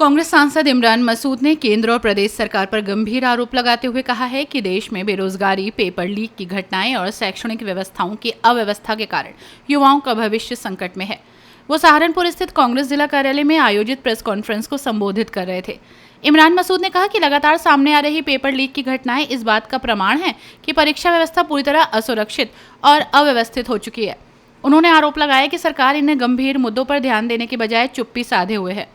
कांग्रेस सांसद इमरान मसूद ने केंद्र और प्रदेश सरकार पर गंभीर आरोप लगाते हुए कहा है कि देश में बेरोजगारी, पेपर लीक की घटनाएं और शैक्षणिक व्यवस्थाओं की अव्यवस्था के कारण युवाओं का भविष्य संकट में है। वो सहारनपुर स्थित कांग्रेस जिला कार्यालय में आयोजित प्रेस कॉन्फ्रेंस को संबोधित कर रहे थे। इमरान मसूद ने कहा कि लगातार सामने आ रही पेपर लीक की घटनाएं इस बात का प्रमाण है कि परीक्षा व्यवस्था पूरी तरह असुरक्षित और अव्यवस्थित हो चुकी है। उन्होंने आरोप लगाया कि सरकार इन गंभीर मुद्दों पर ध्यान देने के बजाय चुप्पी साधे हुए है।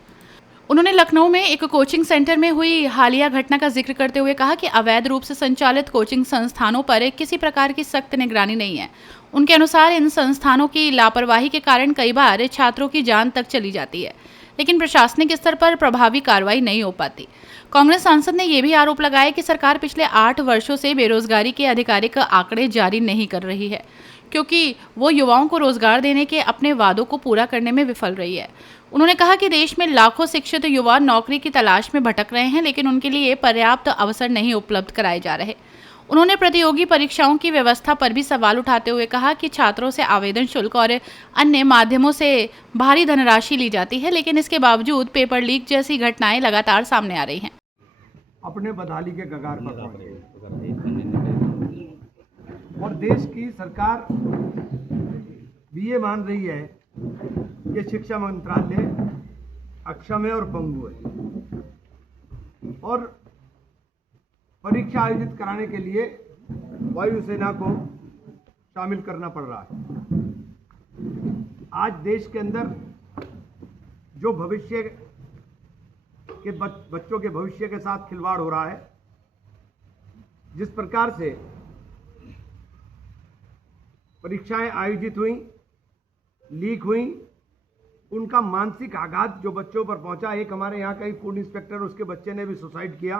उन्होंने लखनऊ में एक कोचिंग सेंटर में हुई हालिया घटना का जिक्र करते हुए कहा कि अवैध रूप से संचालित कोचिंग संस्थानों पर किसी प्रकार की सख्त निगरानी नहीं है। उनके अनुसार इन संस्थानों की लापरवाही के कारण कई बार छात्रों की जान तक चली जाती है, लेकिन प्रशासनिक स्तर पर प्रभावी कार्रवाई नहीं हो पाती। कांग्रेस सांसद ने यह भी आरोप लगाया कि सरकार पिछले 8 वर्षों से बेरोजगारी के आधिकारिक आंकड़े जारी नहीं कर रही है, क्योंकि वो युवाओं को रोजगार देने के अपने वादों को पूरा करने में विफल रही है। उन्होंने कहा कि देश में लाखों शिक्षित युवा नौकरी की तलाश में भटक रहे हैं, लेकिन उनके लिए पर्याप्त अवसर नहीं उपलब्ध कराए जा रहे। उन्होंने प्रतियोगी परीक्षाओं की व्यवस्था पर भी सवाल उठाते हुए कहा कि छात्रों से आवेदन शुल्क और अन्य माध्यमों से भारी धनराशि ली जाती है, लेकिन इसके बावजूद पेपर लीक जैसी घटनाएं लगातार सामने आ रही हैं। अपने बदहाली के कगार पर पहुंचे और देश की सरकार भी ये मान रही है कि शिक्षा मंत्रालय अक्षम है और पंगु है और परीक्षा आयोजित कराने के लिए वायुसेना को शामिल करना पड़ रहा है। आज देश के अंदर जो भविष्य के बच्चों के भविष्य के साथ खिलवाड़ हो रहा है, जिस प्रकार से परीक्षाएं आयोजित हुई, लीक हुई, उनका मानसिक आघात जो बच्चों पर पहुंचा। एक हमारे यहाँ का ही फूड इंस्पेक्टर, उसके बच्चे ने भी सुसाइड किया।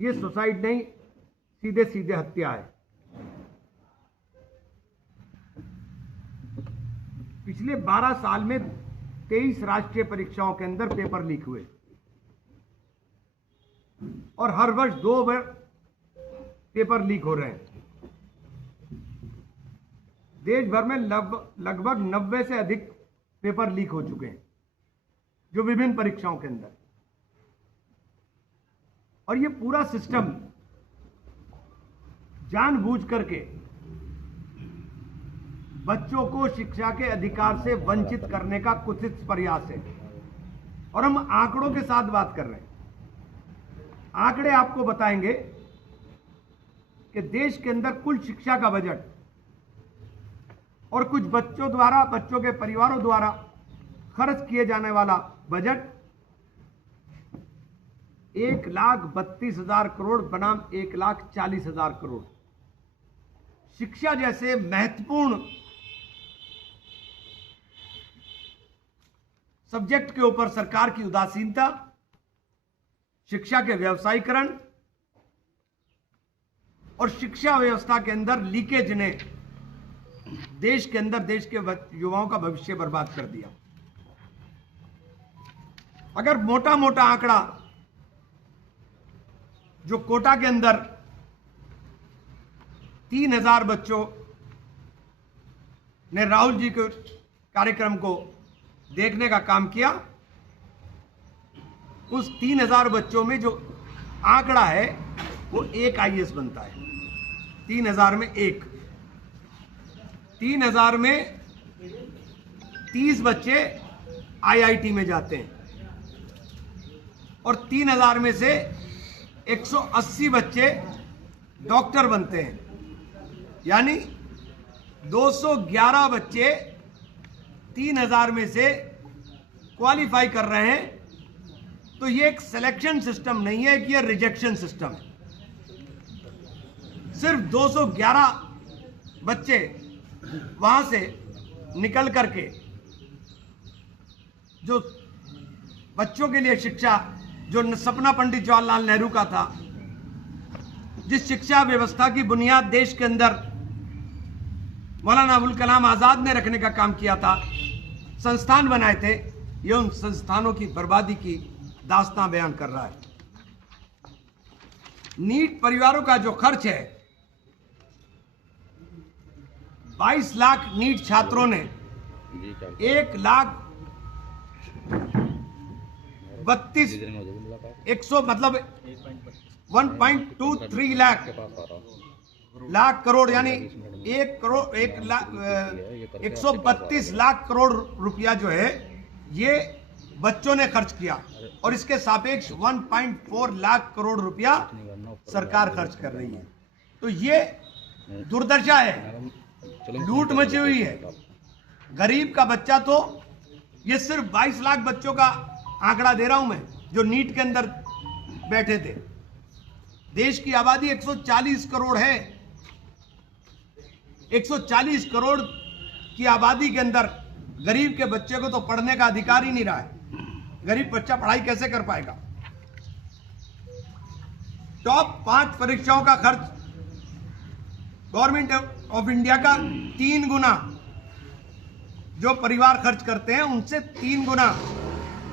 ये सुसाइड नहीं, सीधे सीधे हत्या है। पिछले 12 साल में 23 राष्ट्रीय परीक्षाओं के अंदर पेपर लीक हुए और हर वर्ष 2 बार पेपर लीक हो रहे हैं। देश भर में लगभग 90 से अधिक पेपर लीक हो चुके हैं, जो विभिन्न परीक्षाओं के अंदर। और ये पूरा सिस्टम जानबूझ करके बच्चों को शिक्षा के अधिकार से वंचित करने का कुत्सित प्रयास है। और हम आंकड़ों के साथ बात कर रहे हैं। आंकड़े आपको बताएंगे कि देश के अंदर कुल शिक्षा का बजट और कुछ बच्चों के परिवारों द्वारा खर्च किए जाने वाला बजट 1,32,000 करोड़ बनाम 1,40,000 करोड़। शिक्षा जैसे महत्वपूर्ण सब्जेक्ट के ऊपर सरकार की उदासीनता, शिक्षा के व्यवसायीकरण और शिक्षा व्यवस्था के अंदर लीकेज ने देश के अंदर देश के युवाओं का भविष्य बर्बाद कर दिया। अगर मोटा मोटा आंकड़ा जो कोटा के अंदर 3,000 बच्चों ने राहुल जी के कार्यक्रम को देखने का काम किया, उस 3,000 बच्चों में जो आंकड़ा है वो एक आईएएस बनता है। 3,000 में एक, 3,000 में 30 बच्चे आईआईटी में जाते हैं और 3,000 में से 180 बच्चे डॉक्टर बनते हैं। यानी 211 बच्चे 3,000 में से क्वालिफाई कर रहे हैं। तो ये एक सिलेक्शन सिस्टम नहीं है कि ये रिजेक्शन सिस्टम है। सिर्फ 211 बच्चे वहां से निकल करके जो बच्चों के लिए शिक्षा, जो सपना पंडित जवाहरलाल नेहरू का था, जिस शिक्षा व्यवस्था की बुनियाद देश के अंदर मौलाना अबुल कलाम आजाद ने रखने का काम किया था, संस्थान बनाए थे, ये उन संस्थानों की बर्बादी की दास्तां बयान कर रहा है। नीट परिवारों का जो खर्च है, 22 लाख नीट छात्रों ने 1 लाख 132 100 मतलब 1.23 लाख करोड़ यानी 132 लाख करोड़ रुपया जो है ये बच्चों ने खर्च किया और इसके सापेक्ष 1.4 लाख करोड़ रुपया सरकार खर्च कर रही है। तो ये दुर्दशा है, लूट मची हुई है। गरीब का बच्चा तो ये सिर्फ 22 लाख बच्चों का आंकड़ा दे रहा हूं मैं जो नीट के अंदर बैठे थे। देश की आबादी 140 करोड़ है। 140 करोड़ की आबादी के अंदर गरीब के बच्चे को तो पढ़ने का अधिकार ही नहीं रहा है। गरीब बच्चा पढ़ाई कैसे कर पाएगा? टॉप 5 परीक्षाओं का खर्च गवर्नमेंट ऑफ इंडिया का 3 गुना जो परिवार खर्च करते हैं उनसे 3 गुना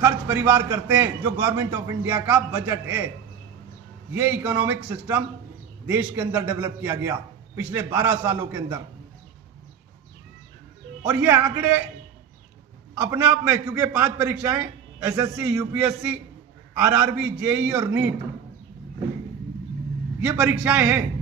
खर्च परिवार करते हैं जो गवर्नमेंट ऑफ इंडिया का बजट है। ये इकोनॉमिक सिस्टम देश के अंदर डेवलप किया गया पिछले 12 सालों के अंदर। और ये आंकड़े अपने आप में, क्योंकि 5 परीक्षाएं एसएससी, यूपीएससी, आरआरबी, जेई और नीट, ये परीक्षाएं हैं।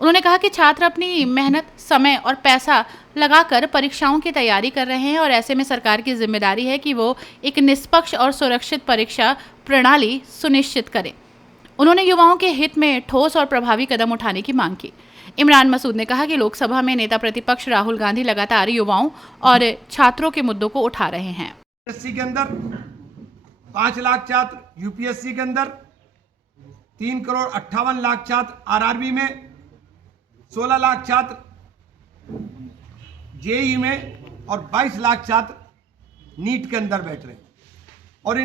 उन्होंने कहा कि छात्र अपनी मेहनत, समय और पैसा लगाकर परीक्षाओं की तैयारी कर रहे हैं और ऐसे में सरकार की जिम्मेदारी है कि वो एक निष्पक्ष और सुरक्षित परीक्षा प्रणाली सुनिश्चित करें। उन्होंने युवाओं के हित में ठोस और प्रभावी कदम उठाने की मांग की। इमरान मसूद ने कहा कि लोकसभा में नेता प्रतिपक्ष राहुल गांधी लगातार युवाओं और छात्रों के मुद्दों को उठा रहे हैं। एसएससी के अंदर 5 लाख छात्र, यूपीएससी के अंदर 3 करोड़ 58 लाख छात्र, आरआरबी में 16 लाख छात्र, जेई में और 22 लाख छात्र नीट के अंदर बैठ रहे हैं। और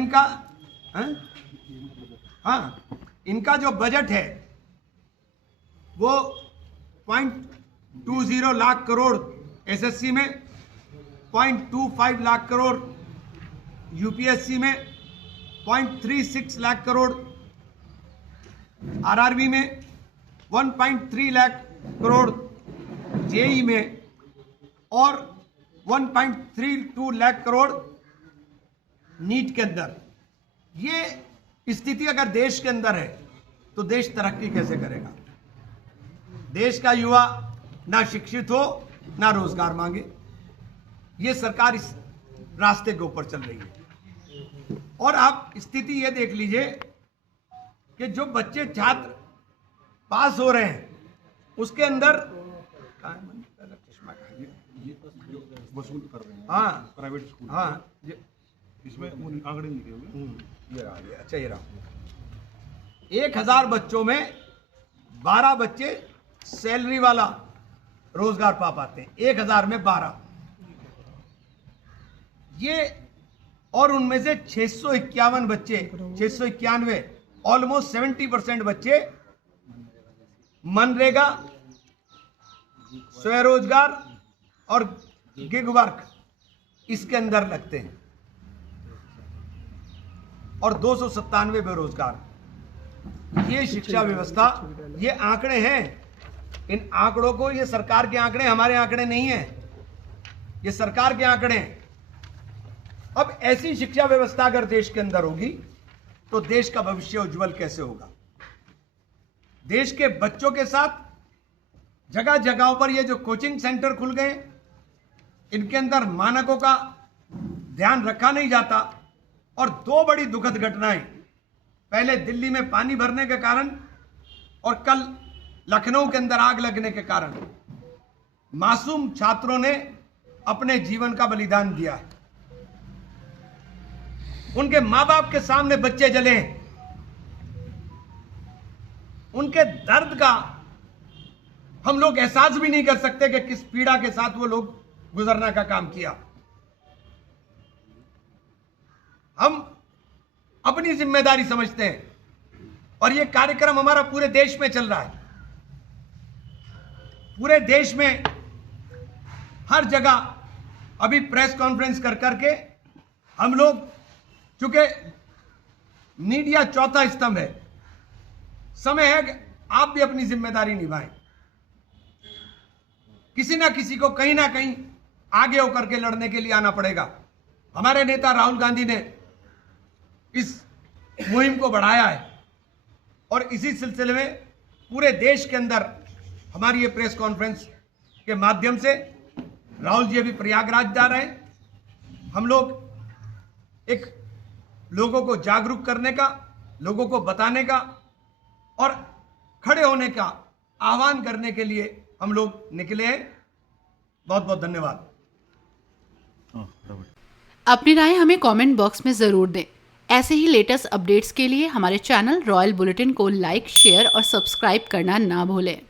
इनका जो बजट है वो 0.20 लाख करोड़ एसएससी में, 0.25 लाख करोड़ यूपीएससी में, 0.36 लाख करोड़ आरआरबी में, 1.3 लाख करोड़ जेई में और 1.32 लाख करोड़ नीट के अंदर। ये स्थिति अगर देश के अंदर है तो देश तरक्की कैसे करेगा? देश का युवा ना शिक्षित हो ना रोजगार मांगे। ये सरकार इस रास्ते के ऊपर चल रही है। और आप स्थिति ये देख लीजिए कि जो बच्चे छात्र पास हो रहे हैं उसके अंदर वसूल कर रहे हैं। हाँ, प्राइवेट स्कूल। हाँ, इसमें आंकड़े लिखे हुए। ये रहा, अच्छा ये रहा। 1000 बच्चों में 12 बच्चे सैलरी वाला रोजगार पा पाते हैं। 1000 में 12 ये, और उनमें से 651 बच्चे, 691 ऑलमोस्ट 70% बच्चे मनरेगा, स्वरोजगार और गिग वर्क इसके अंदर लगते हैं और 297 बेरोजगार। ये शिक्षा व्यवस्था, ये आंकड़े हैं। इन आंकड़ों को, ये सरकार के आंकड़े, हमारे आंकड़े नहीं हैं, ये सरकार के आंकड़े हैं। अब ऐसी शिक्षा व्यवस्था अगर देश के अंदर होगी तो देश का भविष्य उज्जवल कैसे होगा? देश के बच्चों के साथ जगह जगहों पर ये जो कोचिंग सेंटर खुल गए, इनके अंदर मानकों का ध्यान रखा नहीं जाता। और 2 बड़ी दुखद घटनाएं, पहले दिल्ली में पानी भरने के कारण और कल लखनऊ के अंदर आग लगने के कारण मासूम छात्रों ने अपने जीवन का बलिदान दिया है। उनके मां बाप के सामने बच्चे जले, उनके दर्द का हम लोग एहसास भी नहीं कर सकते कि किस पीड़ा के साथ वो लोग गुजरना का काम किया। हम अपनी जिम्मेदारी समझते हैं और ये कार्यक्रम हमारा पूरे देश में चल रहा है। पूरे देश में हर जगह अभी प्रेस कॉन्फ्रेंस कर करके हम लोग, चूंकि मीडिया चौथा स्तंभ है, समय है कि आप भी अपनी जिम्मेदारी निभाएं। किसी ना किसी को कहीं ना कहीं आगे होकर के लड़ने के लिए आना पड़ेगा। हमारे नेता राहुल गांधी ने इस मुहिम को बढ़ाया है और इसी सिलसिले में पूरे देश के अंदर हमारी ये प्रेस कॉन्फ्रेंस के माध्यम से राहुल जी अभी प्रयागराज जा रहे हैं। हम लोग एक लोगों को जागरूक करने का, लोगों को बताने का और खड़े होने का आह्वान करने के लिए हम लोग निकले हैं। बहुत बहुत धन्यवाद। अपनी राय हमें कमेंट बॉक्स में ज़रूर दें। ऐसे ही लेटेस्ट अपडेट्स के लिए हमारे चैनल रॉयल बुलेटिन को लाइक, शेयर और सब्सक्राइब करना ना भूलें।